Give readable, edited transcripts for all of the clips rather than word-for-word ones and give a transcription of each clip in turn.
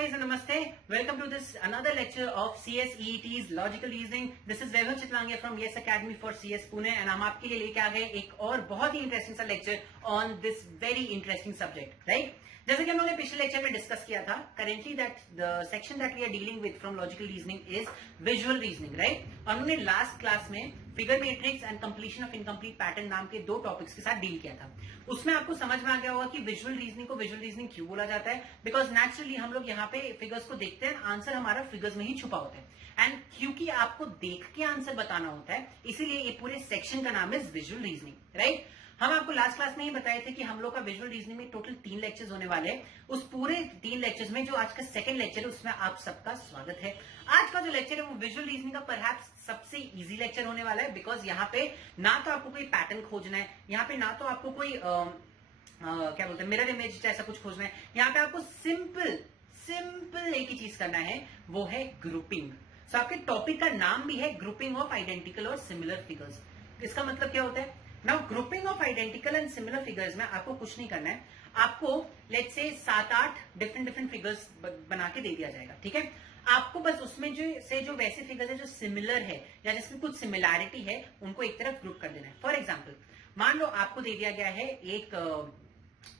guys and namaste. Welcome to this another lecture of CS EET's Logical Reasoning. This is Vaibhav Chitlangia from Yes Academy for CS Pune and हम आपके लिए लेके आ गए एक और बहुत ही इंटरेस्टिंग सा lecture on this very interesting subject, right? जैसे कि हम लोगों ने पिछले लेक्चर में डिस्कस किया था, currently that the section that we are dealing with from logical reasoning is visual reasoning, right? और हमने लास्ट क्लास में figure matrix and completion of incomplete pattern नाम के दो टॉपिक्स के साथ डील किया था। उसमें आपको समझ में आ गया होगा कि विजुअल रीजनिंग को विजुअल रीजनिंग क्यों बोला जाता है, बिकॉज नेचुरली हम लोग यहाँ पे फिगर्स को देखते हैं, आंसर हमारा फिगर्स में ही छुपा होता है एंड क्योंकि आपको देख के आंसर बताना होता है, इसीलिए ये पूरे सेक्शन का नाम इज विजुअल रीजनिंग, राइट? हम आपको लास्ट क्लास में ही बताए थे कि हम लोग का विजुअल रीजनिंग में टोटल 3 लेक्चर्स होने वाले हैं। उस पूरे 3 लेक्चर्स में जो आज का सेकंड लेक्चर है उसमें आप सबका स्वागत है। आज का जो लेक्चर है वो विजुअल रीजनिंग का परहैप्स सबसे इजी लेक्चर होने वाला है, बिकॉज यहाँ पे ना तो आपको कोई पैटर्न खोजना है, यहाँ पे ना तो आपको कोई क्या बोलते हैं मिरर इमेज जैसा कुछ खोजना है, यहाँ पे आपको सिंपल एक ही चीज करना है, वो है ग्रुपिंग। सो आपके टॉपिक का नाम भी है ग्रुपिंग ऑफ आइडेंटिकल और सिमिलर फिगर्स। इसका मतलब क्या होता है? Now grouping of identical and similar figures में आपको कुछ नहीं करना है, आपको लेट्स से 7-8 डिफरेंट फिगर्स बना के दे दिया जाएगा, ठीक है? आपको बस उसमें जो वैसे फिगर्स है जो सिमिलर है या जिसमें कुछ सिमिलैरिटी है उनको एक तरफ ग्रुप कर देना है। फॉर एग्जाम्पल मान लो आपको दे दिया गया है एक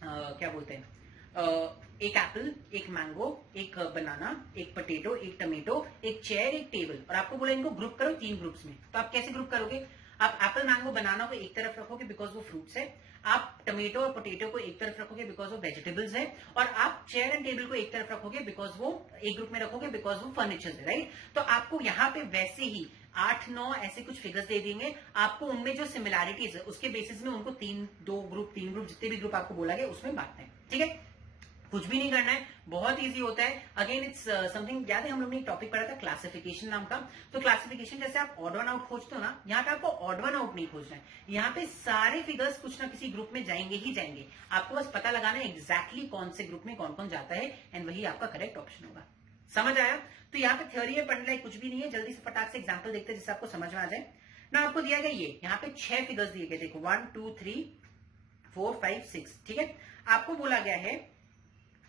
क्या बोलते हैं एक एप्पल, एक मैंगो, एक बनाना, एक पोटैटो, एक टमेटो, एक चेयर, एक टेबल, और आपको बोला इनको ग्रुप करो 3 ग्रुप्स में। तो आप कैसे ग्रुप करोगे? आप एप्पल मैंगो बनाना को एक तरफ रखोगे बिकॉज वो फ्रूट्स है, आप टमेटो और पोटैटो को एक तरफ रखोगे बिकॉज वो वेजिटेबल्स है, और आप चेयर एंड टेबल को एक तरफ रखोगे बिकॉज वो एक ग्रुप में रखोगे बिकॉज वो फर्नीचर है, राइट? तो आपको यहाँ पे वैसे ही 8-9 ऐसे कुछ फिगर्स दे देंगे, आपको उनमें जो सिमिलैरिटीज है उसके बेसिस में उनको 3 ग्रुप जितने भी ग्रुप आपको बोला गया उसमें बांटना है, ठीक है? कुछ भी नहीं करना है, बहुत इजी होता है। अगेन इट्स समथिंग, याद है हम लोग ने एक टॉपिक पढ़ा था क्लासिफिकेशन नाम का। तो क्लासिफिकेशन जैसे आप ऑड वन आउट खोजते हो ना, यहाँ पे आपको ऑड वन आउट नहीं खोजना है, यहाँ पे सारे फिगर्स कुछ ना किसी ग्रुप में जाएंगे ही जाएंगे। आपको बस पता लगाना है एग्जैक्टली कौन से ग्रुप में कौन कौन जाता है एंड वही आपका करेक्ट ऑप्शन होगा। समझ आया? तो यहाँ पे थ्योरी है, पढ़ने लायक कुछ भी नहीं है। जल्दी से फटाक से एग्जाम्पल देखते हैं जिससे आपको समझ में आ जाए ना। आपको दिया गया ये यहाँ पे 6 फिगर्स दिए गए, देखो 1 2 3 4 5 6, ठीक है? आपको बोला गया है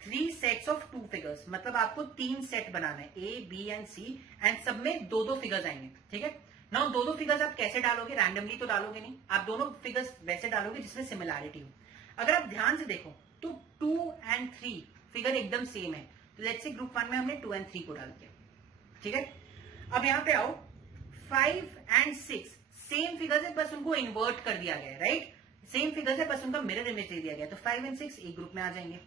3 सेट्स ऑफ 2 फिगर्स, मतलब आपको 3 सेट बनाना है, A B and C, and सब में 2-2 फिगर्स आएंगे, ठीक है? नाउ 2-2 फिगर्स आप कैसे डालोगे? रैंडमली तो डालोगे नहीं, आप दोनों फिगर्स वैसे डालोगे जिसमें सिमिलैरिटी हो। अगर आप ध्यान से देखो तो 2 एंड 3 फिगर एकदम सेम है, तो लेट्स से ग्रुप 1 में हमने 2 एंड 3 को डाल दिया, ठीक है? अब यहां पे आओ, 5 एंड 6 सेम फिगर्स है, बस उनको इन्वर्ट कर दिया गया है, राइट? सेम फिगर्स है, बस उनका मिरर इमेज दे दिया गया, तो 5 एंड 6 एक ग्रुप में आ जाएंगे।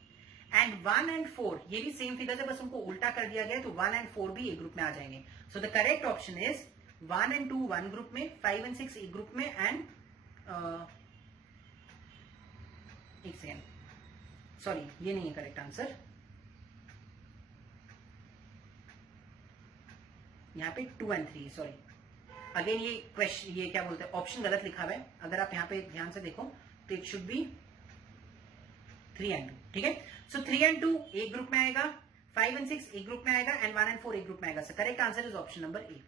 एंड 1 एंड 4 ये भी सेम फिगर्स है, बस उनको उल्टा कर दिया गया है, तो 1 एंड 4 भी एक ग्रुप में आ जाएंगे। सो the correct option is 1 and 2 1 group में, 5 एंड 6 एक ग्रुप में, एंड एक सेकेंड, सॉरी ये नहीं है करेक्ट आंसर, यहाँ पे 2 एंड 3, सॉरी अगेन ये क्वेश्चन, ये क्या बोलते हैं, ऑप्शन गलत लिखा हुआ है। अगर आप यहाँ पे ध्यान से देखो तो इट शुड बी 3 एंड 2, ठीक है? सो 3 एंड 2 एक ग्रुप में आएगा, 5 एंड 6 एक ग्रुप में आएगा, एंड 1 एंड 4 एक ग्रुप में आएगा। So correct answer is option number A.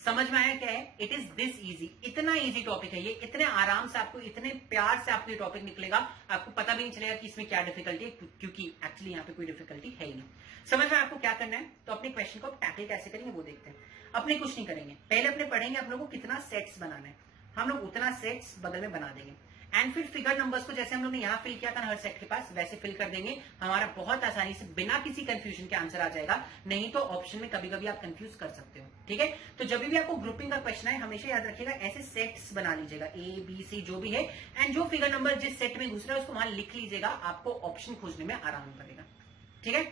समझ में आया क्या है? इट इज दिस इजी, इतना इजी टॉपिक है ये, इतने आराम से आपको, इतने प्यार से आपको ये टॉपिक निकलेगा, आपको पता भी नहीं चलेगा कि इसमें क्या डिफिकल्टी है, क्योंकि एक्चुअली यहाँ पे कोई डिफिकल्टी है ही नहीं। समझ में आपको क्या करना है? तो अपने क्वेश्चन को टैकल कैसे करेंगे वो देखते हैं। अपने कुछ नहीं करेंगे, पहले अपने पढ़ेंगे आप लोगों को कितना सेट्स बनाना है, हम लोग उतना सेट्स बगल में बना देंगे, एंड फिर फिगर नंबर्स को जैसे हम लोग ने यहां फिल किया था ना हर सेट के पास, वैसे फिल कर देंगे। हमारा बहुत आसानी से बिना किसी कंफ्यूजन के आंसर आ जाएगा। नहीं तो ऑप्शन में कभी कभी आप कंफ्यूज कर सकते हो, ठीक है? तो जब भी आपको ग्रुपिंग का क्वेश्चन है हमेशा याद रखिएगा ऐसे सेट्स बना लीजिएगा, ए बी सी जो भी है, एंड जो फिगर नंबर जिस सेट में घुस रहा है उसको वहां लिख लीजिएगा, आपको ऑप्शन खोजने में आराम पड़ेगा, ठीक है?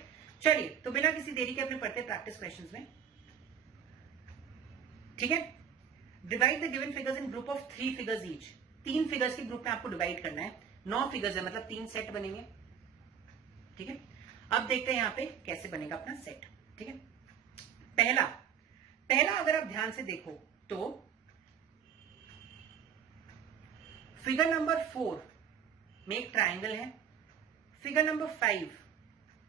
चलिए, तो बिना किसी देरी के अपने पढ़ते प्रैक्टिस क्वेश्चन में, ठीक है? Divide the given figures in group of 3 figures each. 3 figures के ग्रुप में आपको डिवाइड करना है, 9 फिगर्स है, मतलब 3 सेट बनेंगे, ठीक है? अब देखते हैं यहां पे कैसे बनेगा अपना सेट, ठीक है? पहला अगर आप ध्यान से देखो तो फिगर नंबर 4 में एक ट्राइंगल है, फिगर नंबर 5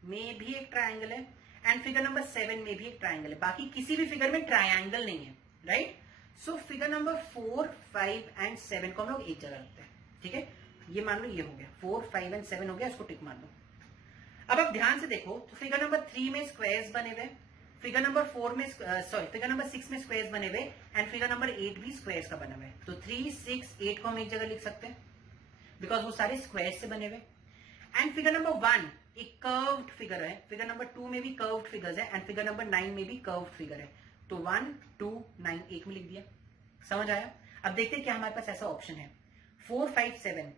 में भी एक ट्राइंगल है, एंड फिगर नंबर 7 में भी एक ट्राइंगल है। बाकी किसी भी फिगर में ट्राइंगल नहीं है, right? So figure number 4 5 and 7 को हम लोग एक जगह रखते हैं, ठीक है? ये मान लो ये हो गया, 4 5 एंड 7 हो गया, इसको टिक मार दो। अब आप ध्यान से देखो तो फिगर नंबर 3 में स्क्वायर्स बने हुए, फिगर नंबर 4 में फिगर नंबर 6 में स्क्वायर्स बने हुए एंड फिगर नंबर 8 भी स्क्वायर्स का बना हुआ है। तो 3, 6, 8 को हम एक जगह लिख सकते हैं बिकॉज वो सारे स्क्वायर्स से बने हुए। एंड फिगर नंबर 1 एक कर्व्ड फिगर है, फिगर नंबर 2 में भी कर्व्ड फिगर्स है एंड फिगर नंबर 9 में भी कर्व्ड फिगर है। तो 1, 2, 9 एक में लिख दिया। समझ आया? अब देखते हैं क्या हमारे पास ऐसा ऑप्शन है। 4, 5, 7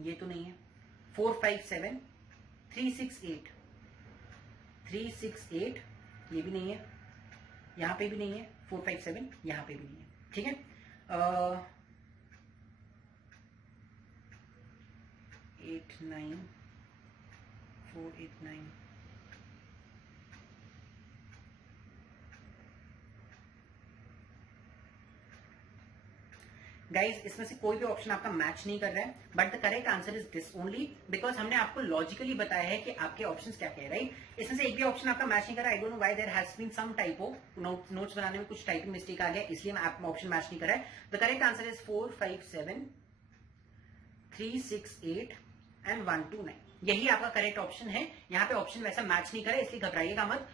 ये तो नहीं है। 4, 5, 7, 3, 6, 8, 3, 6, 8 ये भी नहीं है, यहां पे भी नहीं है। 4, 5, 7 यहां पे भी नहीं है। ठीक है, 8, 9, 4, 8, 9 गाइज इसमें से कोई भी ऑप्शन आपका मैच नहीं कर रहा है, but the correct answer is this only because हमने आपको लॉजिकली बताया है कि आपके ऑप्शंस क्या क्या है, राइट। इसमें से एक भी ऑप्शन आपका मैच नहीं कर रहा। I don't know why there has been some typo, notes बनाने में कुछ टाइपिंग मिस्टेक आ गया, इसलिए आपका ऑप्शन मैच नहीं कर रहा है। The correct answer is 4, 5, 7, 3, 6, 8 and 1, 2, 9 यही आपका करेक्ट ऑप्शन है। यहाँ पे ऑप्शन वैसा मैच नहीं करे, इसलिए घबराइएगा मत।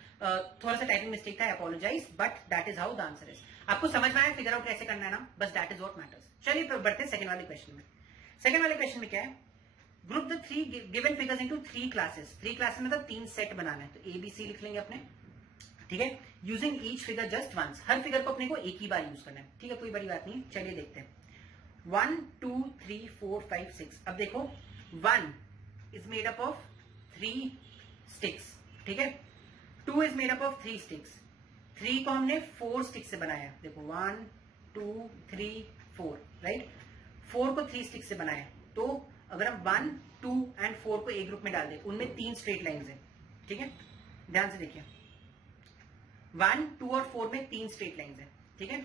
थोड़ा सा टाइपिंग मिस्टेक था, I apologise, but that is how the answer is. आपको समझ में आया फिगर आउट कैसे करना है ना, बस दैट इज व्हाट मैटर्स। चलिए बढ़ते हैं सेकंड वाले क्वेश्चन में। सेकंड वाले क्वेश्चन में क्या है, group the 3 given figures into 3 classes. 3 classes मतलब 3 सेट बनाना है, तो ABC लिख लेंगे अपने। ठीक है, using each figure just once, हर फिगर को अपने को एक ही बार यूज करना है। ठीक है, कोई बड़ी बात नहीं। चलिए देखते हैं। 1, 2, 3, 4, 5, 6। अब देखो 1 is made up of 3 sticks. ठीक है, 2 is made up of 3 sticks. 3 को हमने 4 स्टिक्स से बनाया। देखो 1, 2, 3, 4, राइट। 4 को 3 स्टिक्स से बनाया। तो अगर हम 1, 2 एंड 4 को एक ग्रुप में डाल दें, उनमें 3 स्ट्रेट लाइंस हैं। ठीक है, ध्यान से देखिए, 1, 2 और 4 में 3 स्ट्रेट लाइंस हैं। ठीक है,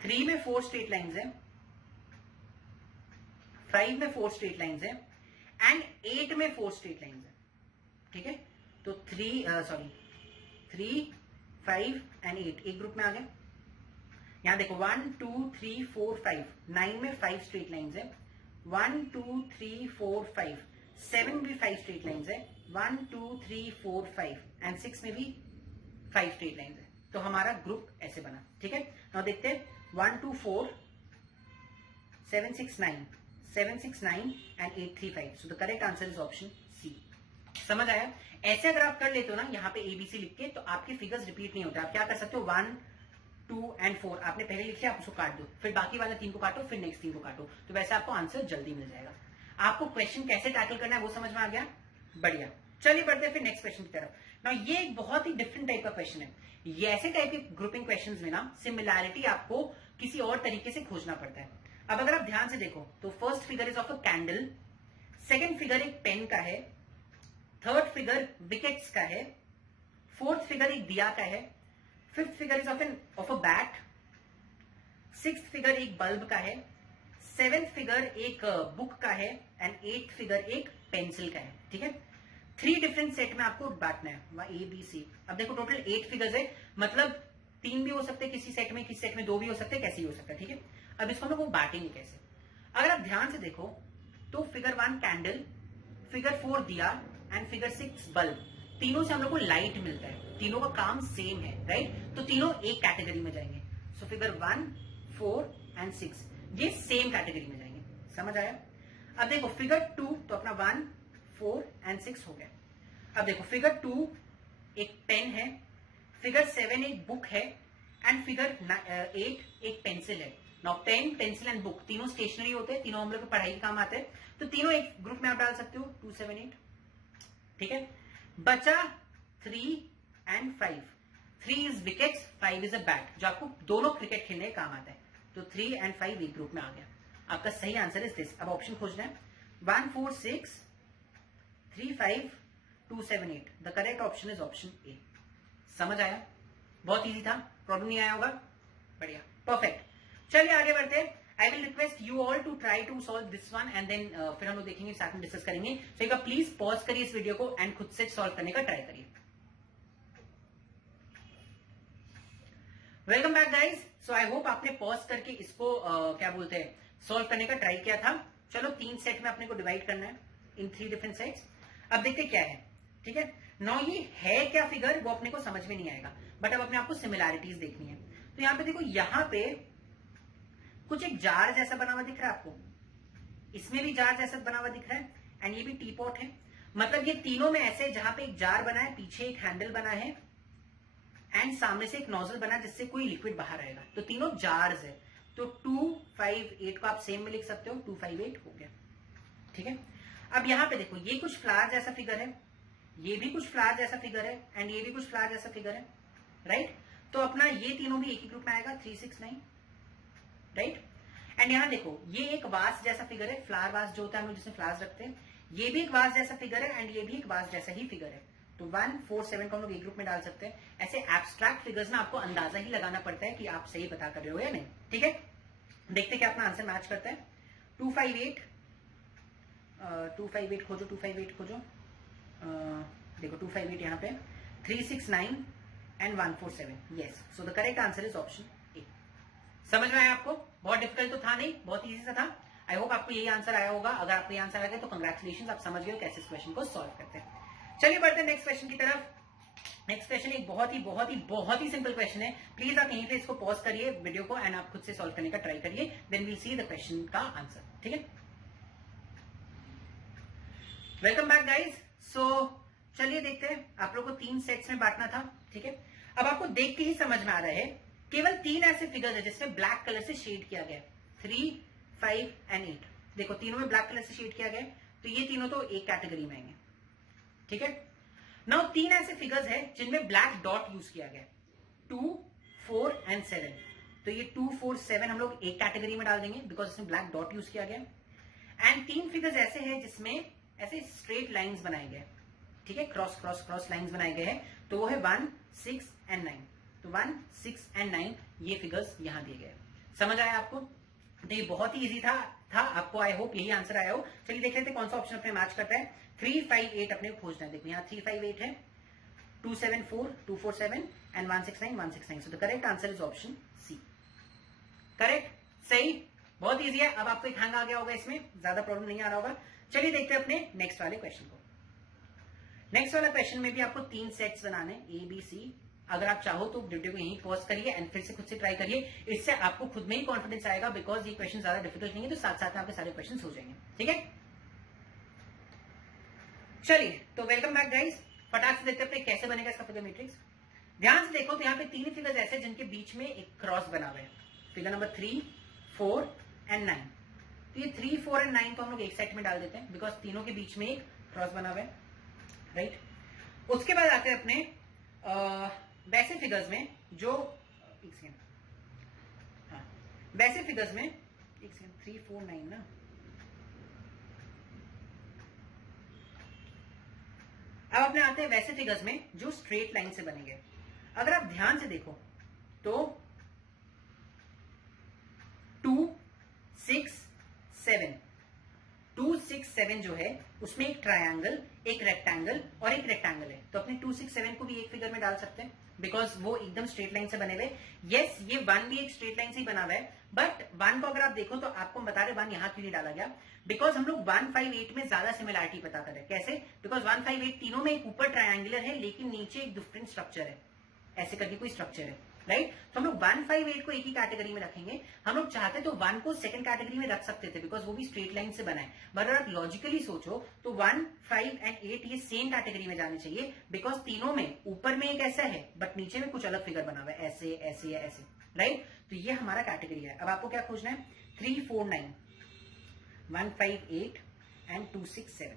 3 में 4 स्ट्रेट लाइंस हैं, 5 में 4 स्ट्रेट लाइंस हैं एंड 8 में 4 स्ट्रेट लाइंस हैं। ठीक है, तो 3, 5 एंड 8 एक ग्रुप में आ गए। यहां देखो 1, 2, 3, 4, 5, 9 में 5 स्ट्रेट लाइंस है। 1, 2, 3, 4, 5, 7 भी 5 स्ट्रेट लाइंस है। 1, 2, 3, 4, 5 एंड 6 में भी 5 स्ट्रेट लाइंस है। तो हमारा ग्रुप ऐसे बना। ठीक है, now देखते हैं 1, 2, 4, 7, 6, 9, 7, 6, 9 and 8, 3, 5। So the correct answer is option C. समझ आया? ऐसे अगर आप कर लेते हो ना यहाँ पे ABC लिख के, तो आपके फिगर्स रिपीट नहीं होते। आप क्या कर सकते हो, 1, 2 एंड 4 आपने पहले लिख लिया, आप उसको काट दो, फिर बाकी वाला 3 को काटो, फिर नेक्स्ट 3 को काटो, तो वैसे आपको आंसर जल्दी मिल जाएगा। आपको क्वेश्चन कैसे टैकल करना है वो समझ में आ गया? बढ़िया। चलिए बढ़ते हैं फिर नेक्स्ट क्वेश्चन की तरफ। ना ये एक बहुत ही डिफरेंट टाइप का क्वेश्चन है। ये ऐसे टाइप के ग्रुपिंग क्वेश्चंस में ना सिमिलैरिटी आपको किसी और तरीके से खोजना पड़ता है। अब अगर आप ध्यान से देखो तो first figure is of a candle, second figure एक पेन का है, थर्ड फिगर विकेट्स का है, फोर्थ फिगर एक दिया का है, fifth figure is of a bat, sixth figure एक बल्ब का है, सेवेंथ फिगर एक बुक का है एंड एट्थ फिगर एक पेंसिल का है। ठीक है, 3 डिफरेंट सेट में आपको बांटना है, ABC। अब देखो टोटल 8 फिगर्स है, मतलब 3 भी हो सकते हैं किसी सेट में, किसी सेट में 2 भी हो सकते हैं, कैसे भी हो सकता है। ठीक है, अब इसको हम लोग बांटेंगे कैसे। अगर आप ध्यान से देखो तो फिगर 1 कैंडल, फिगर 4 दिया एंड फिगर 6 बल्ब, तीनों से हम लोग को लाइट मिलता है, तीनों का काम सेम है, राइट। तो तीनों एक कैटेगरी में जाएंगे। सो फिगर 1, 4 एंड 6 ये सेम कैटेगरी में जाएंगे। समझ आया? अब देखो फिगर 2 तो अपना 1, 4 एंड 6 हो गया। अब देखो फिगर 2 एक पेन है, फिगर 7 एक बुक है एंड फिगर 8 एक पेंसिल है। Now pen, pencil and book तीनों स्टेशनरी होते हैं, तीनों हम लोग को पढ़ाई के काम आते हैं, तो तीनों एक ग्रुप में आप डाल सकते हो, 2, 7, 8। ठीक है, बचा 3 and 5। 3 is wickets, 5 is a bat, जो आपको दोनों क्रिकेट खेलने का काम आता है। तो 3 एंड 5 एक ग्रुप में आ गया। आपका सही आंसर इज दिस। अब ऑप्शन खोजना है, 1, 4, 6, 3, 5, 2, 7, 8। The correct option is option A. समझ आया? बहुत इजी था, प्रॉब्लम नहीं आया होगा? बढ़िया, परफेक्ट। चलिए आगे बढ़ते हैं। I will request you all to try to solve this one and then फिर हम लोग देखेंगे, साथ में डिस्कस करेंगे। तो एक प्लीज पॉज करिए इस वीडियो को एंड खुद से सॉल्व करने का ट्राई करिए। Welcome back guys. So I hope आपने पॉज करके इसको क्या बोलते हैं सॉल्व करने का ट्राई किया था। चलो 3 सेट में अपने को डिवाइड करना है इन 3 डिफरेंट सेट्स। अब देखते क्या है, ठीक है। नौ ये है क्या फिगर वो अपने को समझ में नहीं आएगा, बट अब अपने आपको सिमिलैरिटीज देखनी है। तो यहां पे देखो, यहां पे कुछ एक जार जैसा बना हुआ दिख रहा है आपको, इसमें भी जार जैसा बना हुआ दिख रहा है, एंड ये भी टी पॉट है। मतलब ये तीनों में ऐसे जहां पे एक जार बना है, पीछे एक हैंडल बना है, एंड सामने से एक नोजल बना है जिससे कोई लिक्विड बाहर आएगा। तो तीनों जार्स है। तो 258 को आप सेम में लिख सकते हो, 258 हो गया, ठीक है। अब यहां पे देखो, ये कुछ फ्लावर जैसा फिगर है, ये भी कुछ फ्लावर जैसा फिगर है, एंड ये भी कुछ फ्लावर जैसा फिगर है, राइट। तो अपना ये तीनों भी एक ही ग्रुप में आएगा, 369, राइट। एंड यहां देखो, ये एक वास जैसा फिगर है, फ्लावर वास जो होता है हम लोग जिसमें फ्लावर्स रखते हैं, ये भी एक वास जैसा फिगर है, एंड ये भी एक वास जैसा ही फिगर है। तो 147 को हम लोग एक ग्रुप में डाल सकते हैं। ऐसे एब्स्ट्रैक्ट फिगर्स ना आपको अंदाजा ही लगाना पड़ता है कि आप सही बता कर रहे हो या नहीं, ठीक है। देखते क्या अपना आंसर मैच करता है। 258 खोजो, 258 खोजो। देखो 258 यहाँ पे, 369 and 147। Yes, so the correct answer is option A. समझ में आया आपको? बहुत डिफिकल्ट तो था नहीं, बहुत इजी सा था। आई होप आपको यही आंसर आया होगा। अगर आपको ये आंसर आ गया तो कंग्रेचुलेशन, आप समझ गए हो कैसे इस क्वेश्चन को सॉल्व करते हैं। चलिए बढ़ते हैं नेक्स्ट क्वेश्चन की तरफ। नेक्स्ट क्वेश्चन एक बहुत ही सिंपल क्वेश्चन है। प्लीज आप यहीं पे इसको पॉज करिए वीडियो को, एंड आप खुद से सॉल्व करने का ट्राई करिए, then we'll see the question का आंसर, ठीक है। Welcome back guys. सो चलिए देखते हैं, आप लोग को 3 सेट्स में बांटना था, ठीक है। अब आपको देख के ही समझ में आ रहा है, केवल 3 ऐसे फिगर्स है जिसमें ब्लैक कलर से शेड किया गया, 3, 5 एंड 8। देखो तीनों में ब्लैक कलर से शेड किया गया, तो ये तीनों तो एक कैटेगरी में आएंगे, ठीक है। नाउ 3 ऐसे फिगर्स है जिनमें ब्लैक डॉट यूज किया गया, 2, 4 एंड 7। तो ये 2, 4, 7 हम लोग एक कैटेगरी में डाल देंगे बिकॉज इसमें ब्लैक डॉट यूज किया गया। एंड 3 फिगर्स ऐसे हैं जिसमें ऐसे स्ट्रेट लाइंस बनाए गए, ठीक है, क्रॉस क्रॉस क्रॉस लाइंस बनाए गए हैं, तो वो है 1, 6 एंड 9। तो 1, 6 एंड 9 ये फिगर्स यहां दिए गए। समझ आया आपको? तो ये बहुत ही इजी था आपको, आई होप यही आंसर आया हो। चलिए देख लेते हैं कौन सा ऑप्शन अपने मैच करता है। 358 अपने खोजना है। देखो यहाँ 358 है, 274, 247 and 169, 169। So the correct answer is option C. Correct, सही, बहुत इजी है। अब आपको एक हैंग आ गया होगा, इसमें ज्यादा प्रॉब्लम नहीं आ रहा होगा। चलिए देखते हैं अपने नेक्स्ट वाले क्वेश्चन को। नेक्स्ट वाला क्वेश्चन में भी आपको 3 सेट्स बनाने, ए बी सी। अगर आप चाहो तो वीडियो को यहीं पॉज करिए एंड फिर से खुद से ट्राई करिए, इससे आपको खुद में ही कॉन्फिडेंस आएगा, बिकॉज ये क्वेश्चन ज्यादा डिफिकल्ट नहीं है, तो साथ साथ में आपके सारे क्वेश्चन हो जाएंगे, ठीक है। चलिए तो वेलकम बैक गाइस। फटाक से देखते हैं कैसे बनेगा इसका फिगर मैट्रिक्स। ध्यान से देखो, तो यहाँ पे 3 फिगर्स ऐसे जिनके बीच में एक क्रॉस बना हुआ है, फिगर नंबर 3, 4 एंड 9। तो ये 3, 4 एंड 9 को हम लोग एक सेट में डाल देते हैं बिकॉज तीनों के बीच में एक क्रॉस बना हुआ है, राइट। उसके बाद आते हैं अपने वैसे फिगर्स में जो, एक सेकेंड, हाँ, वैसे फिगर्स में, एक सेकेंड, 3, 4, 9 ना, अब अपने आते हैं वैसे फिगर्स में जो स्ट्रेट लाइन से बनेंगे। अगर आप ध्यान से देखो तो 2, 6, 7, 2, 6, 7 जो है उसमें एक ट्रायंगल, एक रेक्टेंगल और एक रेक्टेंगल है। तो अपने 2, 6, 7 को भी एक फिगर में डाल सकते हैं बिकॉज वो एकदम स्ट्रेट लाइन से बने हुए। यस, ये 1 भी एक स्ट्रेट लाइन से ही बना हुआ है, बट 1 को अगर आप देखो तो आपको बता रहे 1 यहां क्यों नहीं डाला गया, बिकॉज हम लोग 158 में ज्यादा सिमिलैरिटी पता कर रहे हैं। कैसे? बिकॉज 158 तीनों में एक ऊपर ट्रायंगुलर है लेकिन नीचे एक डिफरेंट स्ट्रक्चर है, ऐसे करके कोई स्ट्रक्चर है, राइट। तो हम लोग 158 को एक ही कैटेगरी में रखेंगे। हम लोग चाहते तो 1 को सेकंड कैटेगरी में रख सकते थे बिकॉज वो भी स्ट्रेट लाइन से बना है, बट अगर आप लॉजिकली सोचो तो 1, 5 एंड 8 ये सेम कैटेगरी में जाने चाहिए बिकॉज तीनों में ऊपर में एक ऐसा है बट नीचे में कुछ अलग फिगर बना हुआ है, ऐसे ऐसे या ऐसे, राइट। तो ये हमारा कैटेगरी है। अब आपको क्या खोजना है? 3, 4, 9, 158 एंड 2, 6, 7,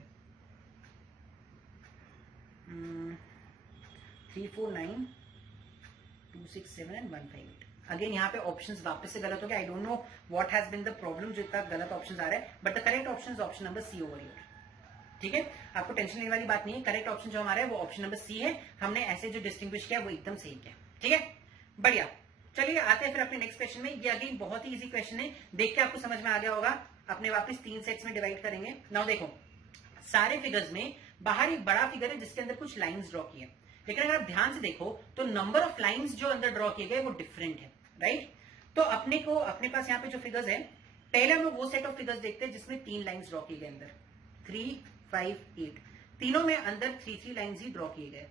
3, 4, 9, 2, 6, 7 एंड 158। अगेन यहाँ पे ऑप्शंस वापस से गलत हो गया। I don't know what has been the problem, जो इतना गलत ऑप्शंस आ रहा है, but the correct option is option number C over here, ठीक है। आपको टेंशन लेने वाली बात नहीं है। करेक्ट ऑप्शन जो हमारा है वो ऑप्शन नंबर सी है। हमने ऐसे जो डिस्टिंग्विश किया वो एकदम सही किया, ठीक है, बढ़िया। चलिए आते हैं फिर अपने नेक्स्ट क्वेश्चन में। ये अगेन बहुत ही इजी क्वेश्चन है, देख के आपको समझ में आ गया होगा। अपने वापस 3 सेट्स में डिवाइड करेंगे। नाउ देखो, सारे फिगर्स में बाहर एक बड़ा फिगर है जिसके अंदर कुछ लाइंस ड्रॉ किए, लेकिन अगर आप ध्यान से देखो तो नंबर ऑफ लाइंस जो अंदर ड्रॉ किए गए वो डिफरेंट है, राइट। तो अपने पास यहाँ पे जो फिगर्स है, पहले हम लोग वो सेट ऑफ फिगर्स देखते हैं जिसमें 3 लाइंस ड्रॉ किए गए अंदर, 3, 5, 8। तीनों में अंदर 3 लाइंस ही ड्रॉ किए गए,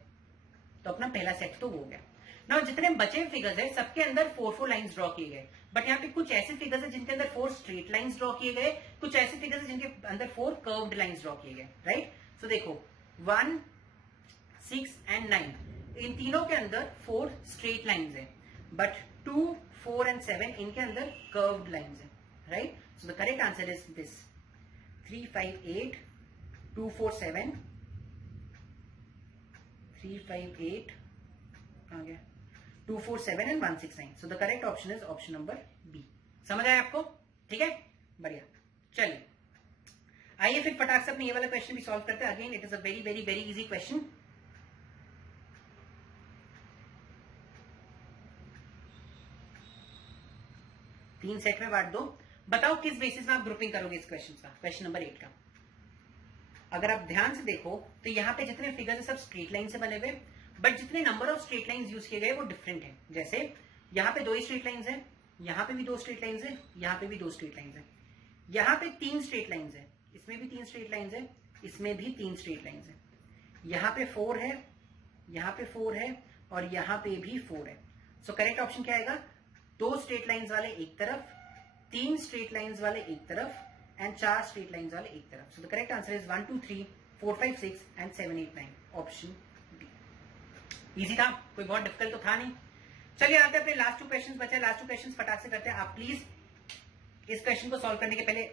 तो अपना पहला सेट तो हो गया। ना जितने बचे हुए फिगर्स है सबके अंदर 4 लाइंस ड्रॉ किए गए, बट यहाँ पे कुछ ऐसे फिगर्स है जिनके अंदर 4 स्ट्रेट लाइंस ड्रॉ किए गए, कुछ ऐसे फिगर्स है जिनके अंदर 4 कर्व्ड लाइंस ड्रॉ किए गए, राइट। सो देखो 1, 6 एंड 9 इन तीनों के अंदर 4 स्ट्रेट लाइंस है, बट 2, 4 एंड 7 इनके अंदर कर्व्ड लाइंस है, right. So the correct answer is this 3, 5, 8, 2, 4, 7, 3, 5, 8 आ गया 2, 4, 7 and 1, 6, 9। So the correct option is option number B. समझ आया आपको? ठीक है, बढ़िया। चलिए आइए फिर फटाक से अपने ये वाला क्वेश्चन भी सॉल्व करते हैं। Again it is a very very very easy question. तीन सेट में बांट दो। बताओ किस बेसिस में आप ग्रुपिंग करोगे इस क्वेश्चन का, क्वेश्चन नंबर 8 का। अगर आप ध्यान से देखो तो यहाँ पे जितने फिगर्स है सब स्ट्रेट लाइन से बने हुए, बट जितने number of straight lines use किए गए वो डिफरेंट है। जैसे यहाँ पे 2 ही स्ट्रेट लाइंस है, यहाँ पे भी 2 स्ट्रेट लाइंस है, यहाँ पे भी 2 स्ट्रेट लाइंस है, यहाँ पे 3 स्ट्रेट लाइंस है, इसमें भी 3 स्ट्रेट लाइंस है, इसमें भी 3 स्ट्रेट लाइंस है, यहाँ पे 4 है, यहाँ पे 4 है और यहाँ पे भी 4 है। सो करेक्ट ऑप्शन क्या आएगा? 2 स्ट्रेट लाइंस वाले एक तरफ, 3 स्ट्रेट लाइंस वाले एक तरफ एंड 4 स्ट्रेट लाइंस वाले एक तरफ। So the correct answer is 1, 2, 3, 4, 5, 6 and 7, 8, 9 option B. Easy था, कोई बहुत डिफिकल्ट तो था नहीं। चलिए आते हैं अपने लास्ट 2 क्वेश्चंस बचे, लास्ट 2 क्वेश्चंस फटाक से करते हैं। आप प्लीज इस क्वेश्चन को सॉल्व करने के पहले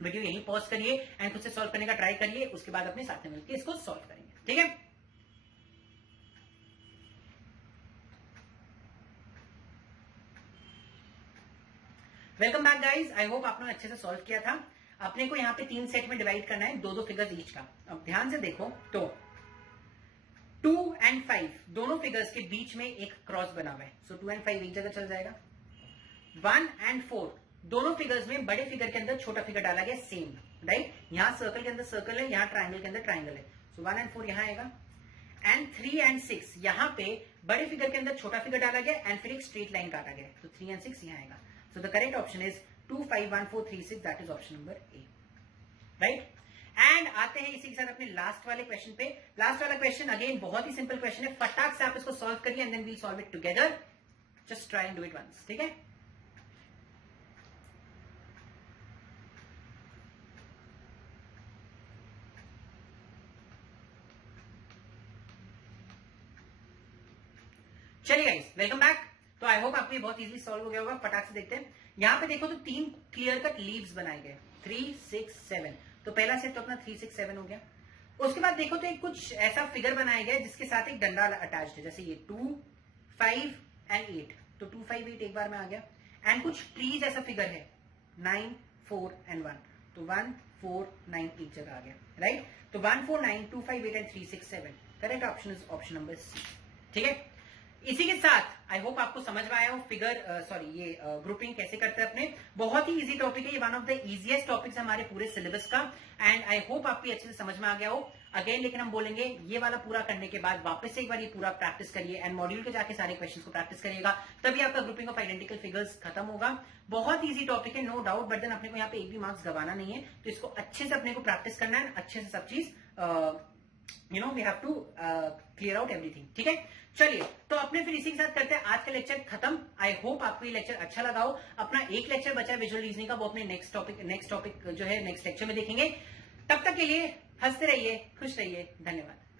वीडियो यहीं पॉज करिए एंड खुद से सॉल्व करने का ट्राई करिए, उसके बाद अपने साथ में मिलकर इसको सॉल्व करेंगे, ठीक है। Welcome back guys, I hope आपने अच्छे से सॉल्व किया था। अपने को यहाँ पे 3 सेट में डिवाइड करना है, 2-2 फिगर्स ईच का। अब ध्यान से देखो तो 2 एंड 5 दोनों फिगर्स के बीच में एक क्रॉस बना हुआ है, सो 2 एंड 5 एक जगह चल जाएगा। 1 एंड 4 दोनों फिगर्स में बड़े फिगर के अंदर छोटा फिगर डाला गया सेम, राइट। यहां सर्कल के अंदर सर्कल है, यहां ट्राइंगल के अंदर ट्राइंगल है, सो 1 एंड 4 यहां आएगा। एंड 3 एंड 6 यहां पे बड़े फिगर के अंदर छोटा फिगर डाला गया एंड फिर एक स्ट्रेट लाइन काटा गया, तो 3 एंड 6 यहां आएगा। सो the correct option is 2, 5, 1, 4, 3, 6, that is option number A, right. And आते हैं इसी के साथ अपने लास्ट वाले क्वेश्चन पे। लास्ट वाला क्वेश्चन अगेन बहुत ही सिंपल क्वेश्चन है, फटाक से आप इसको सॉल्व करिए and then we'll solve it together. Just try and do it once, ठीक है। चलिए गाइस वेलकम बैक। तो आई होप आपको ये बहुत इजीली सॉल्व हो गया होगा। फटाक से देखते हैं। यहाँ पे देखो तो 3 क्लियर कट लीव्स बनाए गए, 3, 6, 7। तो पहला सेट तो अपना 3, 6, 7 हो गया। उसके बाद देखो तो एक कुछ ऐसा फिगर बनाया गया जिसके साथ एक डंडा अटैच्ड है, जैसे ये 2, 5 एंड 8। तो 2, 5, 8 एक बार में आ गया। एंड कुछ ट्रीज ऐसा फिगर है 9, 4 एंड 1। तो 1, 4, 9 एक जगह आ गया, राइट। तो 1, 4, 9, 2, 5, 8 and 3, 6, 7। Correct option is option number C, ठीक है। इसी के साथ आई होप आपको समझ में आया हो फिगर ये ग्रुपिंग कैसे करते हैं अपने। बहुत ही इजी टॉपिक है ये, one of the easiest topics हमारे पूरे सिलेबस का। एंड आई होप आपको अच्छे से समझ में आ गया हो। अगेन लेकिन हम बोलेंगे ये वाला पूरा करने के बाद वापस से एक बार ये पूरा प्रैक्टिस करिए एंड मॉड्यूल के जाके सारे क्वेश्चन को प्रैक्टिस करिएगा, तभी आपका ग्रुपिंग ऑफ आइडेंटिकल फिगर्स खत्म होगा। बहुत ईजी टॉपिक है नो डाउट, बट देन अपने को यहाँ पे एक भी मार्क्स गवाना नहीं है, तो इसको अच्छे से अपने को प्रैक्टिस करना है, अच्छे से सब चीज we have to clear out everything, ठीक है। चलिए तो अपने फिर इसी के साथ करते हैं आज का लेक्चर खत्म। आई होप आपको ये लेक्चर अच्छा लगा हो। अपना एक लेक्चर बचा है विजुअल रीजनिंग का, वो अपने नेक्स्ट टॉपिक जो है नेक्स्ट लेक्चर में देखेंगे। तब तक के लिए हंसते रहिए, खुश रहिए, धन्यवाद।